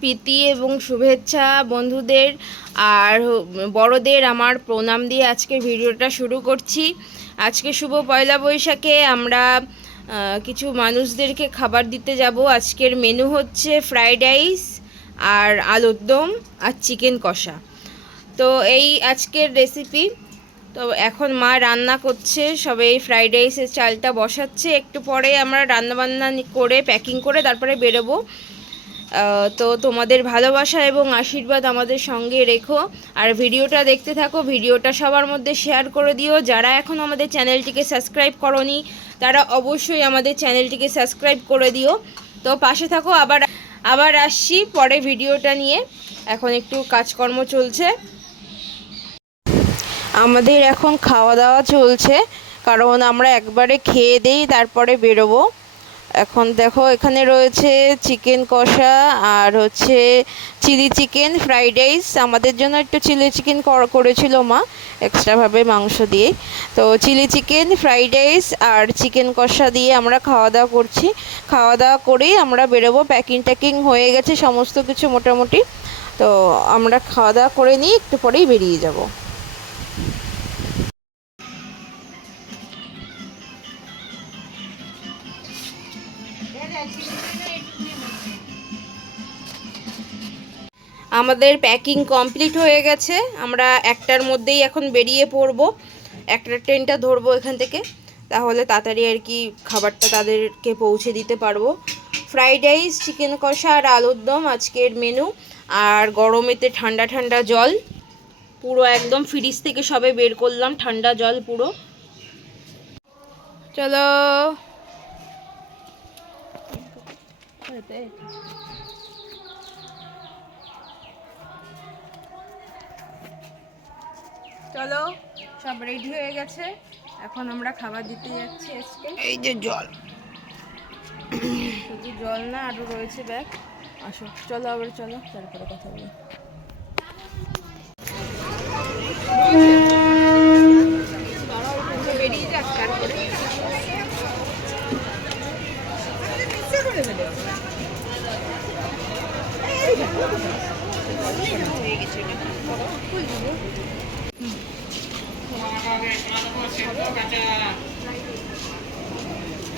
প্রীতি এবং শুভেচ্ছা বন্ধুদের আর বড়দের আমার প্রণাম দিয়ে আজকে ভিডিওটা শুরু করছি। আজকে শুভ পয়লা বৈশাখে আমরা কিছু মানুষদেরকে খাবার দিতে যাব। আজকের মেনু হচ্ছে ফ্রাইড রাইস আর আলুর দম আর চিকেন কষা। তো এই আজকের রেসিপি তো এখন মা রান্না করছে, সবে এই ফ্রাইড রাইসের চালটা বসাচ্ছে। একটু পরে আমরা রান্নাবান্না করে প্যাকিং করে তারপরে বেরোবো। তো তোমাদের ভালোবাসা এবং আশীর্বাদ আমাদের সঙ্গে রেখো। আর ভিডিওটা দেখতে থাকো, ভিডিওটা সবার মধ্যে শেয়ার করে দিও। যারা এখন আমাদের চ্যানেলটিকে সাবস্ক্রাইব করনি, তারা অবশ্যই আমাদের চ্যানেলটিকে সাবস্ক্রাইব করে দিও। তো পাশে থাকো, আবার আবার আসছি পরে ভিডিওটা নিয়ে। এখন একটু কাজকর্ম চলছে। আমাদের এখন খাওয়া দাওয়া চলছে, কারণ আমরা একবারে খেয়ে দেই, তারপরে বেরোবো। এখন দেখো, এখানে রয়েছে চিকেন কষা আর হচ্ছে চিলি চিকেন ফ্রাইড রাইস আমাদের জন্য একটু চিলি চিকেন করেছিল মা এক্সট্রাভাবে মাংস দিয়ে। তো চিলি চিকেন ফ্রাইড রাইস আর চিকেন কষা দিয়ে আমরা খাওয়া দাওয়া করছি। খাওয়া দাওয়া করেই আমরা বেরোবো। প্যাকিং ট্যাকিং হয়ে গেছে, সমস্ত কিছু মোটামুটি। তো আমরা খাওয়া দাওয়া করে নিয়ে একটু পরেই বেরিয়ে যাব। আমাদের প্যাকিং কমপ্লিট হয়ে গেছে। আমরা একটার মধ্যেই এখন বেরিয়ে পড়ব। একটা ট্রেনটা ধরবো এখান থেকে। তাহলে তাড়াতাড়ি আর কি খাবারটা তাদেরকে পৌঁছে দিতে পারব। ফ্রাইড রাইস চিকেন কষা আর আলুর দম আজকের মেনু আর গরমেতে ঠান্ডা ঠান্ডা জল। পুরো একদম ফ্রিজ থেকে সবে বের করলাম। ঠান্ডা জল পুরো। চলো। চলো সব রেডি হয়ে গেছে। এখন আমরা খাবার দিতে যাচ্ছি আজকে। এই যে জল। শুধু জল না আরও রয়েছে ব্যাগ। আসো চলো আবার চলো তারপরে কথা বলি।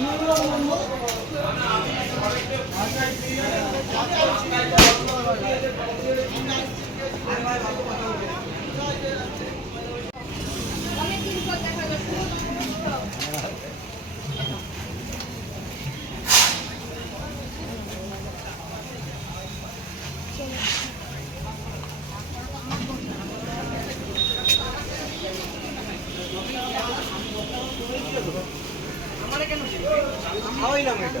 Thank you. খাওয়াইলাম এটা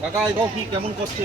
কাকা এটাও কি কেমন করছে?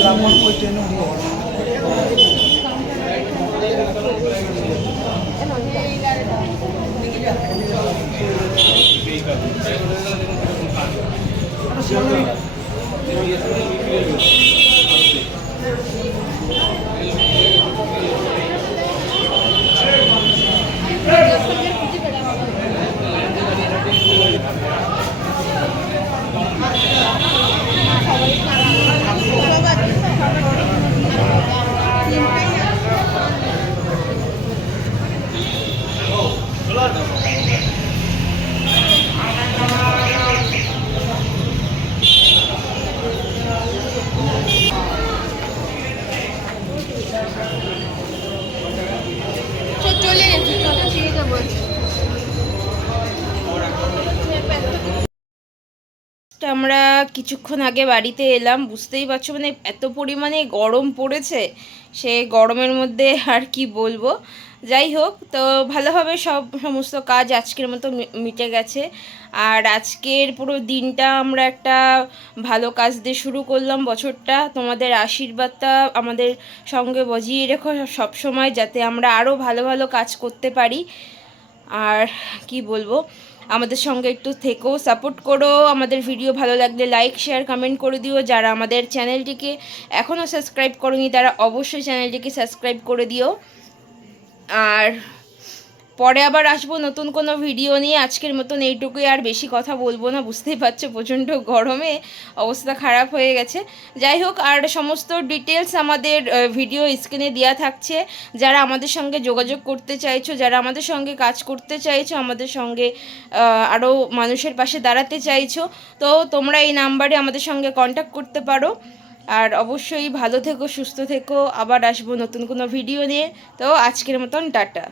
চলে আমরা কিছুক্ষণ আগে বাড়িতে এলাম, বুঝতেই পারছ মানে এত পরিমাণে গরম পড়েছে, সে গরমের মধ্যে আর কি বলব। যাই হোক, তো ভালোভাবে সব সমস্ত কাজ আজকের মতো মিটে গেছে। আর আজকের পুরো দিনটা আমরা একটা ভালো কাজ দিয়ে শুরু করলাম বছরটা। তোমাদের আশীর্বাদটা আমাদের সঙ্গে বজিয়ে রেখো সব সময় যাতে আমরা আরও ভালো ভালো কাজ করতে পারি। আর কি বলব, আমাদের সঙ্গে একটু থেকেও সাপোর্ট করো, আমাদের ভিডিও ভালো লাগলে লাইক শেয়ার কমেন্ট করে দিও। যারা আমাদের চ্যানেলটিকে এখনও সাবস্ক্রাইব করনি, তারা অবশ্যই চ্যানেলটিকে সাবস্ক্রাইব করে দিও। আর পরে আবার আসব নতুন কোনো ভিডিও নিয়ে। আজকের মতন এইটুকুই, আর বেশি কথা বলব না, বুঝতেই পারছ প্রচণ্ড গরমে অবস্থা খারাপ হয়ে গেছে। যাই হোক, আর সমস্ত ডিটেলস আমাদের ভিডিও স্ক্রিনে দেওয়া থাকছে। যারা আমাদের সঙ্গে যোগাযোগ করতে চাইছো, যারা আমাদের সঙ্গে কাজ করতে চাইছো, আমাদের সঙ্গে আরও মানুষের পাশে দাঁড়াতে চাইছো, তো তোমরা এই নাম্বারে আমাদের সঙ্গে কন্ট্যাক্ট করতে পারো। আর অবশ্যই ভালো থেকো, সুস্থ থেকো। আবার আসব নতুন কোনো ভিডিও নিয়ে। তো আজকের মতন টাটা।